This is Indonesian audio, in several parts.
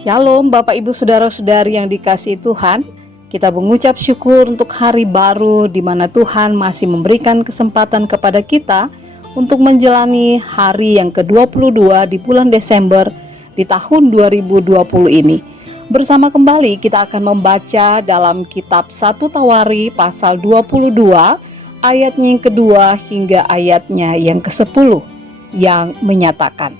Shalom Bapak Ibu Saudara-saudari yang dikasihi Tuhan. Kita mengucap syukur untuk hari baru di mana Tuhan masih memberikan kesempatan kepada kita untuk menjalani hari yang ke-22 di bulan Desember di tahun 2020 ini. Bersama kembali kita akan membaca dalam kitab 1 Tawari pasal 22 ayatnya yang kedua hingga ayatnya yang ke-10 yang menyatakan,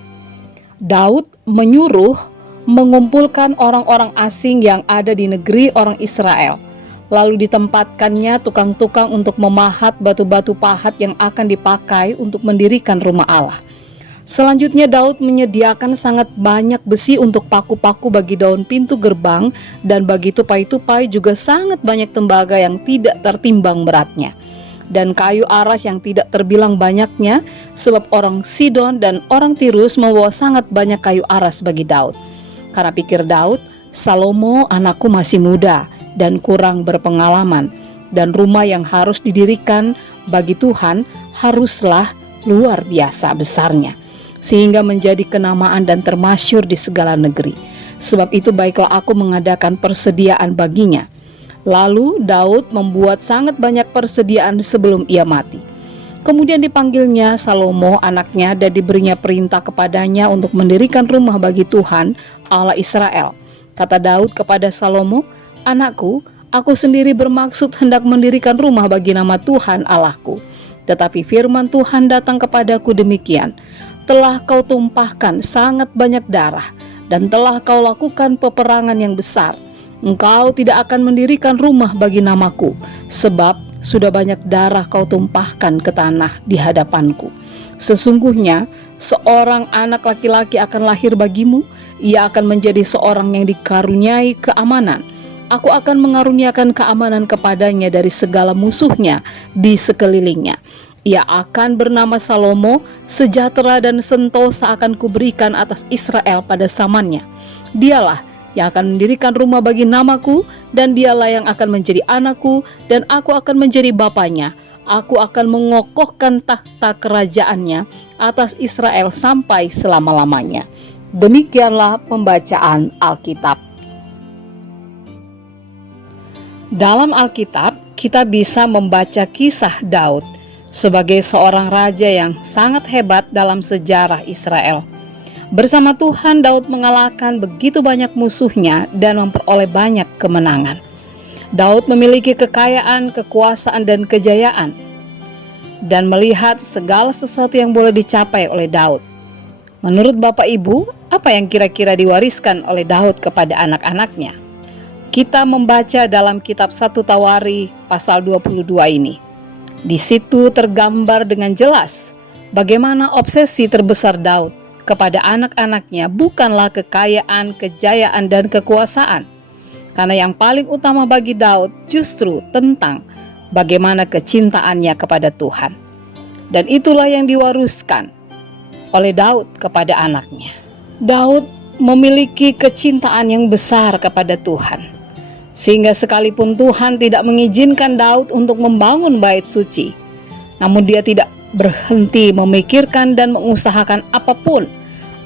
Daud menyuruh mengumpulkan orang-orang asing yang ada di negeri orang Israel. Lalu ditempatkannya tukang-tukang untuk memahat batu-batu pahat yang akan dipakai untuk mendirikan rumah Allah. Selanjutnya Daud menyediakan sangat banyak besi untuk paku-paku bagi daun pintu gerbang, dan bagi tupai-tupai juga sangat banyak tembaga yang tidak tertimbang beratnya, dan kayu aras yang tidak terbilang banyaknya, sebab orang Sidon dan orang Tirus membawa sangat banyak kayu aras bagi Daud. Karena pikir Daud, Salomo anakku masih muda dan kurang berpengalaman, dan rumah yang harus didirikan bagi Tuhan haruslah luar biasa besarnya, sehingga menjadi kenamaan dan termasyur di segala negeri. Sebab itu baiklah aku mengadakan persediaan baginya. Lalu Daud membuat sangat banyak persediaan sebelum ia mati. Kemudian dipanggilnya Salomo anaknya dan diberinya perintah kepadanya untuk mendirikan rumah bagi Tuhan Allah Israel. Kata Daud kepada Salomo, anakku, aku sendiri bermaksud hendak mendirikan rumah bagi nama Tuhan Allahku. Tetapi firman Tuhan datang kepadaku demikian, telah kau tumpahkan sangat banyak darah, dan telah kau lakukan peperangan yang besar. Engkau tidak akan mendirikan rumah bagi namaku, sebab sudah banyak darah kau tumpahkan ke tanah di hadapanku. Sesungguhnya seorang anak laki-laki akan lahir bagimu, ia akan menjadi seorang yang dikaruniai keamanan. Aku akan mengaruniakan keamanan kepadanya dari segala musuhnya di sekelilingnya. Ia akan bernama Salomo, sejahtera dan sentosa akan kuberikan atas Israel pada zamannya. Dialah yang akan mendirikan rumah bagi namaku, dan dialah yang akan menjadi anakku, dan aku akan menjadi bapanya. Aku akan mengokohkan takhta kerajaannya atas Israel sampai selama-lamanya. Demikianlah pembacaan Alkitab. Dalam Alkitab, kita bisa membaca kisah Daud sebagai seorang raja yang sangat hebat dalam sejarah Israel. Bersama Tuhan, Daud mengalahkan begitu banyak musuhnya dan memperoleh banyak kemenangan. Daud memiliki kekayaan, kekuasaan, dan kejayaan, dan melihat segala sesuatu yang boleh dicapai oleh Daud. Menurut Bapak Ibu, apa yang kira-kira diwariskan oleh Daud kepada anak-anaknya? Kita membaca dalam kitab 1 Tawari pasal 22 ini. Di situ tergambar dengan jelas bagaimana obsesi terbesar Daud kepada anak-anaknya bukanlah kekayaan, kejayaan, dan kekuasaan. Karena yang paling utama bagi Daud justru tentang bagaimana kecintaannya kepada Tuhan. Dan itulah yang diwaruskan oleh Daud kepada anaknya. Daud memiliki kecintaan yang besar kepada Tuhan, sehingga sekalipun Tuhan tidak mengizinkan Daud untuk membangun bait suci, namun dia tidak berhenti memikirkan dan mengusahakan apapun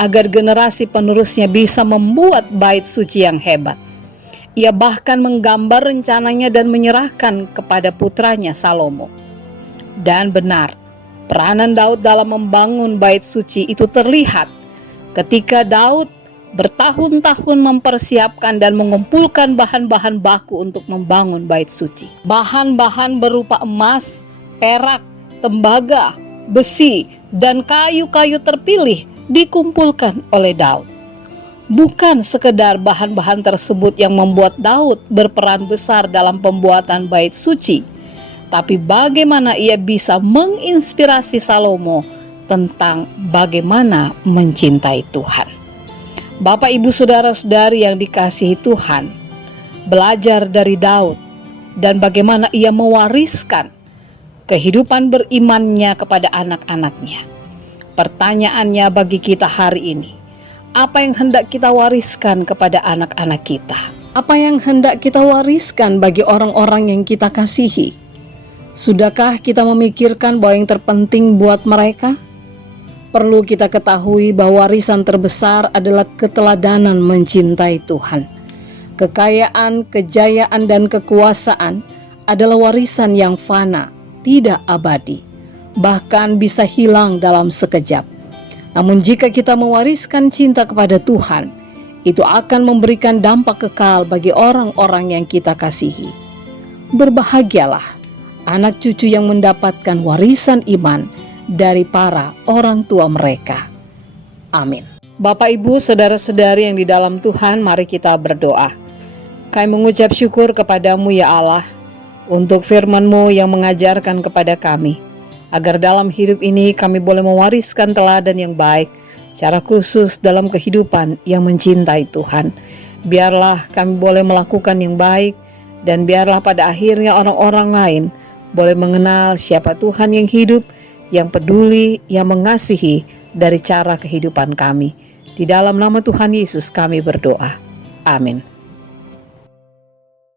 agar generasi penerusnya bisa membuat bait suci yang hebat. Ia bahkan menggambar rencananya dan menyerahkan kepada putranya Salomo. Dan benar, peranan Daud dalam membangun bait suci itu terlihat ketika Daud bertahun-tahun mempersiapkan dan mengumpulkan bahan-bahan baku untuk membangun bait suci. Bahan-bahan berupa emas, perak, tembaga, besi, dan kayu-kayu terpilih dikumpulkan oleh Daud. Bukan sekedar bahan-bahan tersebut yang membuat Daud berperan besar dalam pembuatan bait suci, tapi bagaimana ia bisa menginspirasi Salomo tentang bagaimana mencintai Tuhan. Bapak Ibu Saudara-saudari yang dikasihi Tuhan, belajar dari Daud dan bagaimana ia mewariskan kehidupan berimannya kepada anak-anaknya. Pertanyaannya bagi kita hari ini, apa yang hendak kita wariskan kepada anak-anak kita? Apa yang hendak kita wariskan bagi orang-orang yang kita kasihi? Sudahkah kita memikirkan bahwa yang terpenting buat mereka? Perlu kita ketahui bahwa warisan terbesar adalah keteladanan mencintai Tuhan. Kekayaan, kejayaan, dan kekuasaan adalah warisan yang fana, tidak abadi, bahkan bisa hilang dalam sekejap. Namun jika kita mewariskan cinta kepada Tuhan, itu akan memberikan dampak kekal bagi orang-orang yang kita kasihi. Berbahagialah anak cucu yang mendapatkan warisan iman dari para orang tua mereka. Amin. Bapak, Ibu, saudara-saudari yang di dalam Tuhan, mari kita berdoa. Kami mengucap syukur kepadamu ya Allah, untuk firman-Mu yang mengajarkan kepada kami, agar dalam hidup ini kami boleh mewariskan teladan yang baik, secara khusus dalam kehidupan yang mencintai Tuhan. Biarlah kami boleh melakukan yang baik, dan biarlah pada akhirnya orang-orang lain boleh mengenal siapa Tuhan yang hidup, yang peduli, yang mengasihi dari cara kehidupan kami. Di dalam nama Tuhan Yesus kami berdoa. Amin.